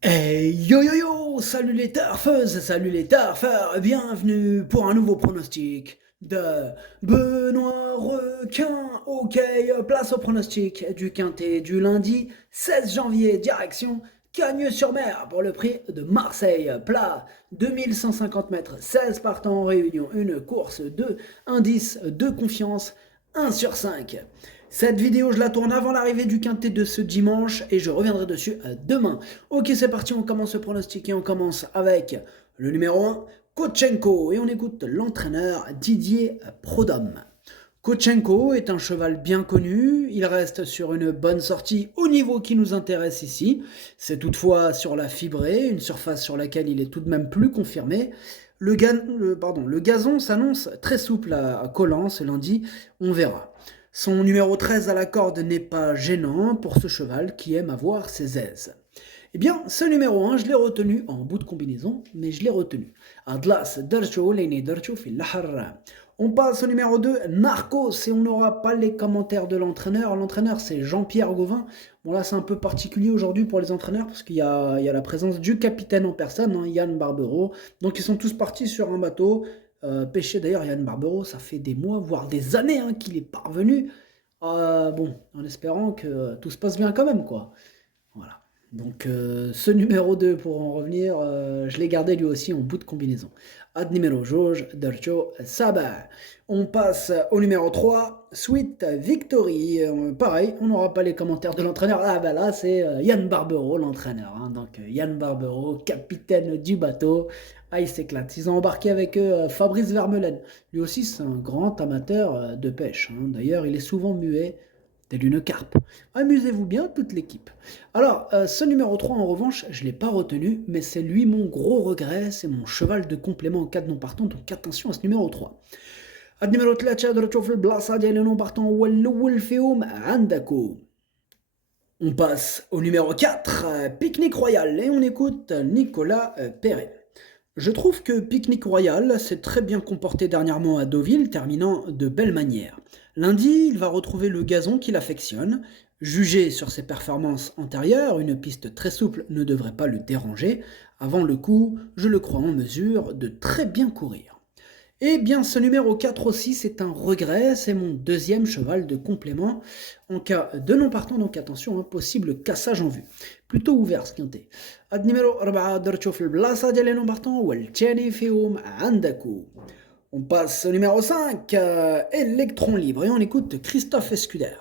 Hey yo yo yo, salut les turfeuses, salut les turfeurs, bienvenue pour un nouveau pronostic de Benoît Requin. Ok, place au pronostic du quintet du lundi 16 janvier, direction Cagnes-sur-Mer pour le prix de Marseille. Plat 2150 mètres, 16 partants en réunion, une course de indice de confiance 1 sur 5. Cette vidéo, je la tourne avant l'arrivée du quintet de ce dimanche et je reviendrai dessus demain. Ok, c'est parti, on commence ce pronostic et on commence avec le numéro 1, Kotchenko. Et on écoute l'entraîneur Didier Prodhomme. Kotchenko est un cheval bien connu, il reste sur une bonne sortie au niveau qui nous intéresse ici. C'est toutefois sur la fibrée, une surface sur laquelle il est tout de même plus confirmé. Le gazon s'annonce très souple à Collant ce lundi, on verra. Son numéro 13 à la corde n'est pas gênant pour ce cheval qui aime avoir ses aises. Eh bien, ce numéro 1, je l'ai retenu en bout de combinaison, mais je l'ai retenu. Adlas Darcho, Lene Darcho fil On passe au numéro 2, Narcos, et on n'aura pas les commentaires de l'entraîneur. L'entraîneur, c'est Jean-Pierre Gauvin. Bon, là, c'est un peu particulier aujourd'hui pour les entraîneurs, parce qu'il y a la présence du capitaine en personne, hein, Yann Barbero. Donc, ils sont tous partis sur un bateau. Pêcher d'ailleurs, Yann Barbero, ça fait des mois, voire des années hein, qu'il est parvenu. Bon, en espérant que tout se passe bien quand même, quoi. Voilà. Donc ce numéro 2 pour en revenir, je l'ai gardé lui aussi en bout de combinaison. Ad numéro Jauge, Dercho, Saba. On passe au numéro 3, Sweet Victory. Pareil, on n'aura pas les commentaires de l'entraîneur. Ah bah là, c'est Yann Barbero, l'entraîneur. Hein. Donc Yann Barbero, capitaine du bateau. Ah, il s'éclate. Ils ont embarqué avec eux Fabrice Vermeulen. Lui aussi, c'est un grand amateur de pêche. Hein. D'ailleurs, il est souvent muet, tel une carpe. Amusez-vous bien, toute l'équipe. Alors, ce numéro 3, en revanche, je ne l'ai pas retenu, mais c'est lui mon gros regret, c'est mon cheval de complément en cas de non partant, donc attention à ce numéro 3. النمرة 3 درت تشوف البلاصة ديال لو بارتون هو الأول فيهم عندكو. On passe au numéro 4, Pique-Nique Royal, et on écoute Nicolas Perret. Je trouve que Pique-Nique Royal s'est très bien comporté dernièrement à Deauville, terminant de belle manière. Lundi, il va retrouver le gazon qu'il affectionne. Jugé sur ses performances antérieures, une piste très souple ne devrait pas le déranger. Avant le coup, je le crois en mesure de très bien courir. Eh bien, ce numéro 4 aussi, c'est un regret, c'est mon deuxième cheval de complément en cas de non partant, donc attention, un possible cassage en vue. Plutôt ouvert ce quintet. Ad numéro 4 درتو في البلاصة ديال les non partants والثاني فيهم عندكو. On passe au numéro 5, Electron Libre, et on écoute Christophe Escuder.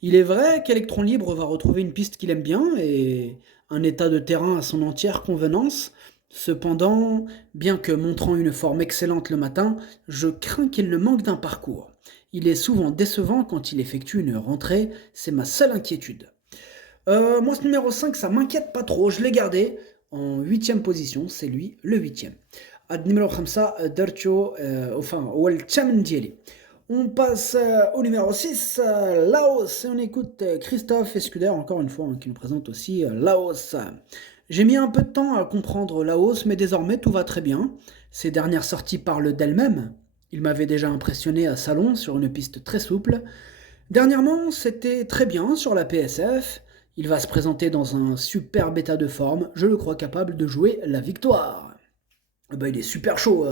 Il est vrai qu'Electron Libre va retrouver une piste qu'il aime bien et un état de terrain à son entière convenance. Cependant, bien que montrant une forme excellente le matin, je crains qu'il ne manque d'un parcours. Il est souvent décevant quand il effectue une rentrée, c'est ma seule inquiétude. Moi, ce numéro 5, ça m'inquiète pas trop, je l'ai gardé en huitième position, c'est lui, le huitième. Ad numéro 5, Dercho, enfin, هو الثامن ديالي. On passe au numéro 6, Laos, et on écoute Christophe Escuder, encore une fois, hein, qui nous présente aussi Laos. J'ai mis un peu de temps à comprendre Laos, mais désormais tout va très bien. Ses dernières sorties parlent d'elles-mêmes. Il m'avait déjà impressionné à Salon sur une piste très souple. Dernièrement, c'était très bien sur la PSF. Il va se présenter dans un superbe état de forme. Je le crois capable de jouer la victoire. Eh ben, il est super chaud.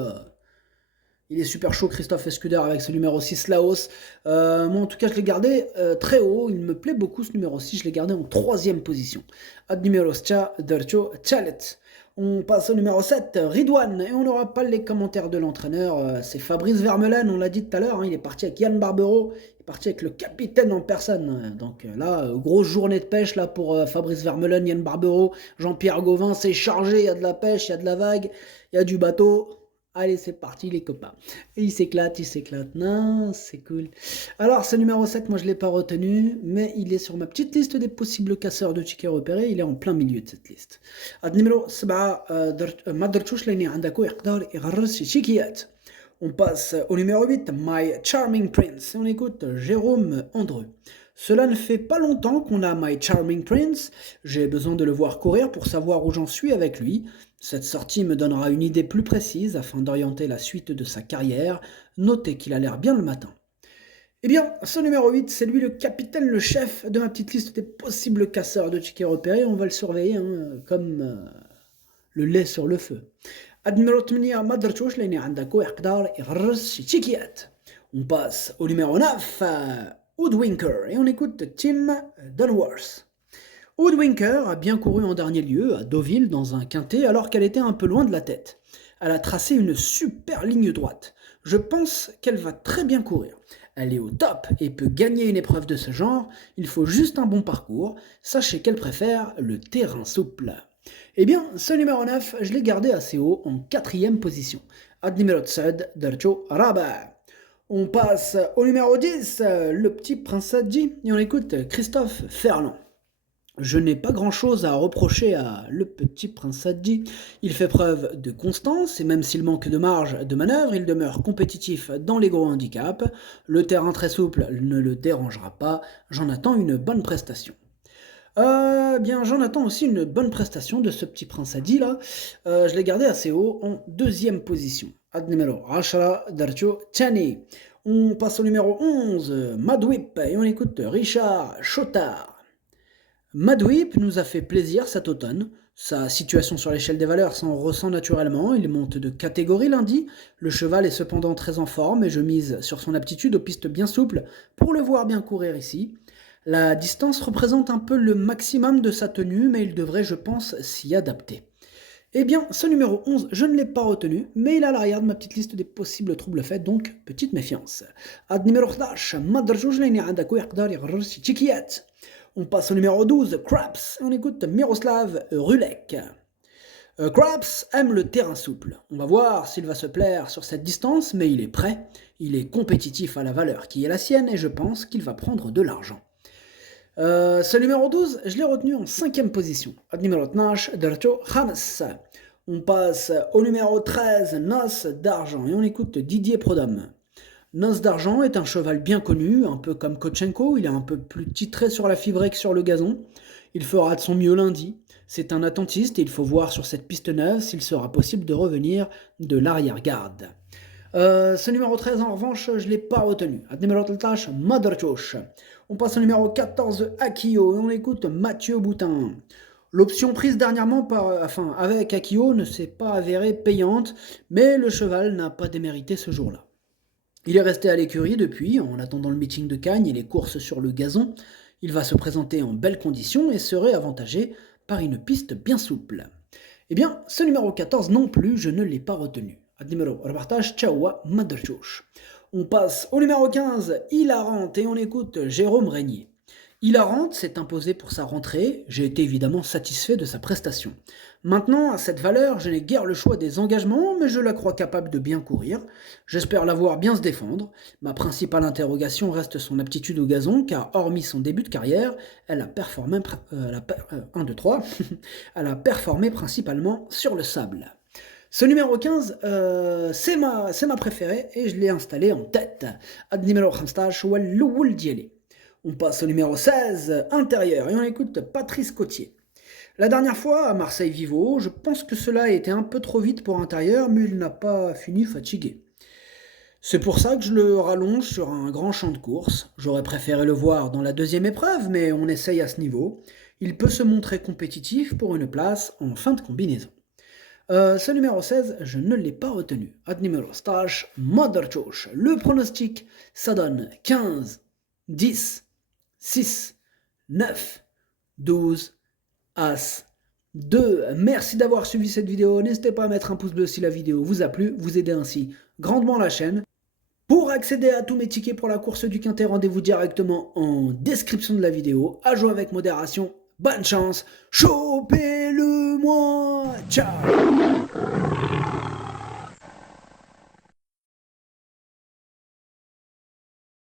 Il est super chaud, Christophe Escuder, avec ce numéro 6 Laos. Moi, en tout cas, je l'ai gardé très haut. Il me plaît beaucoup, ce numéro 6. Je l'ai gardé en troisième position. Ad numéro 7, Dercho Chalet. On passe au numéro 7, Ridwan. Et on n'aura pas les commentaires de l'entraîneur. C'est Fabrice Vermeulen, on l'a dit tout à l'heure. Hein, il est parti avec Yann Barbero. Il est parti avec le capitaine en personne. Donc là, grosse journée de pêche là pour Fabrice Vermeulen, Yann Barbero, Jean-Pierre Gauvin. C'est chargé. Il y a de la pêche, il y a de la vague, il y a du bateau. Allez, c'est parti les copains. Et il s'éclate, il s'éclate. Non, c'est cool. Alors, ce numéro 7, moi je ne l'ai pas retenu, mais il est sur ma petite liste des possibles casseurs de tickets repérés. Il est en plein milieu de cette liste. Numéro 7, ما درتوش لاني عندكو يقدر يغرس شي تيكيات. On passe au numéro 8, My Charming Prince. Et on écoute Jérôme Andreu. Cela ne fait pas longtemps qu'on a My Charming Prince. J'ai besoin de le voir courir pour savoir où j'en suis avec lui. Cette sortie me donnera une idée plus précise afin d'orienter la suite de sa carrière. Notez qu'il a l'air bien le matin. Eh bien, ce numéro 8, c'est lui le capitaine, le chef de ma petite liste des possibles casseurs de tickets repérés. On va le surveiller comme le lait sur le feu. Admiral 8 ما درتوش لاني عندك يقدر يغرس شي تيكيات. On passe au numéro 9, Woodwinker, et on écoute Tim Dunworth. Woodwinker a bien couru en dernier lieu à Deauville dans un quintet alors qu'elle était un peu loin de la tête. Elle a tracé une super ligne droite. Je pense qu'elle va très bien courir. Elle est au top et peut gagner une épreuve de ce genre. Il faut juste un bon parcours. Sachez qu'elle préfère le terrain souple. Eh bien, ce numéro 9, je l'ai gardé assez haut en 4e position. Admiral Tsed Darcho Raba. On passe au numéro 10, le petit prince Hadji, et on écoute Christophe Ferland. Je n'ai pas grand-chose à reprocher à le petit prince Hadji. Il fait preuve de constance et même s'il manque de marge de manœuvre, il demeure compétitif dans les gros handicaps. Le terrain très souple ne le dérangera pas. J'en attends une bonne prestation. Bien, j'en attends aussi une bonne prestation de ce petit prince Hadji là. Je l'ai gardé assez haut en 2e position. Ad numéro 10 Darcho Chani. On passe au numéro 11, Madwip, et on écoute Richard Chotard. Madwip nous a fait plaisir cet automne. Sa situation sur l'échelle des valeurs s'en ressent naturellement, il monte de catégorie lundi. Le cheval est cependant très en forme et je mise sur son aptitude aux pistes bien souples pour le voir bien courir ici. La distance représente un peu le maximum de sa tenue, mais il devrait, je pense, s'y adapter. Eh bien, ce numéro 11, je ne l'ai pas retenu, mais il est à l'arrière de ma petite liste des possibles troubles faits, donc petite méfiance. Ad numéro 11, Madrajouj lani عندك ويقدر يغرر شي تشيكيات. On passe au numéro 12, Craps, et on écoute Miroslav Rulek. Craps aime le terrain souple. On va voir s'il va se plaire sur cette distance, mais il est prêt. Il est compétitif à la valeur qui est la sienne et je pense qu'il va prendre de l'argent. Ce numéro 12, je l'ai retenu en 5e position. Ad numéro 12, Darcho Khames. On passe au numéro 13, Nos d'argent, et on écoute Didier Prodhomme. Nos d'argent est un cheval bien connu, un peu comme Kotchenko, il est un peu plus titré sur la fibrée que sur le gazon. Il fera de son mieux lundi. C'est un attentiste et il faut voir sur cette piste neuve s'il sera possible de revenir de l'arrière-garde. Ce numéro 13 en revanche, je ne l'ai pas retenu. Ad numéro 13, Madrachosh. On passe au numéro 14, Akio, et on écoute Mathieu Boutin. L'option prise dernièrement avec Akio ne s'est pas avérée payante, mais le cheval n'a pas démérité ce jour-là. Il est resté à l'écurie depuis, en attendant le meeting de Cagnes et les courses sur le gazon. Il va se présenter en belles conditions et serait avantagé par une piste bien souple. Eh bien, ce numéro 14 non plus, je ne l'ai pas retenu. Ad numéro 14, Chawa Madrachouch. On passe au numéro 15, Hilarante, et on écoute Jérôme Régnier. Hilarante s'est imposé pour sa rentrée, j'ai été évidemment satisfait de sa prestation. Maintenant, à cette valeur, je n'ai guère le choix des engagements, mais je la crois capable de bien courir. J'espère la voir bien se défendre. Ma principale interrogation reste son aptitude au gazon, car hormis son début de carrière, elle a performé, elle a performé principalement sur le sable. Ce numéro 15, c'est ma préférée, et je l'ai installée en tête. Ad numéro 15, Walloul Dielé. On passe au numéro 16, intérieur, et on écoute Patrice Cotier. La dernière fois, à Marseille-Vivo, je pense que cela a été un peu trop vite pour intérieur, mais il n'a pas fini fatigué. C'est pour ça que je le rallonge sur un grand champ de course. J'aurais préféré le voir dans la 2e épreuve, mais on essaye à ce niveau. Il peut se montrer compétitif pour une place en fin de combinaison. Ce numéro 16, je ne l'ai pas retenu. Ad numéro 16, Madrachosh. Le pronostic, ça donne 15, 10, 6, 9, 12, As, 2. Merci d'avoir suivi cette vidéo. N'hésitez pas à mettre un pouce bleu si la vidéo vous a plu. Vous aidez ainsi grandement la chaîne. Pour accéder à tous mes tickets pour la course du Quintet, rendez-vous directement en description de la vidéo. À jouer avec modération. Bonne chance. Chopez-le-moi. Ciao.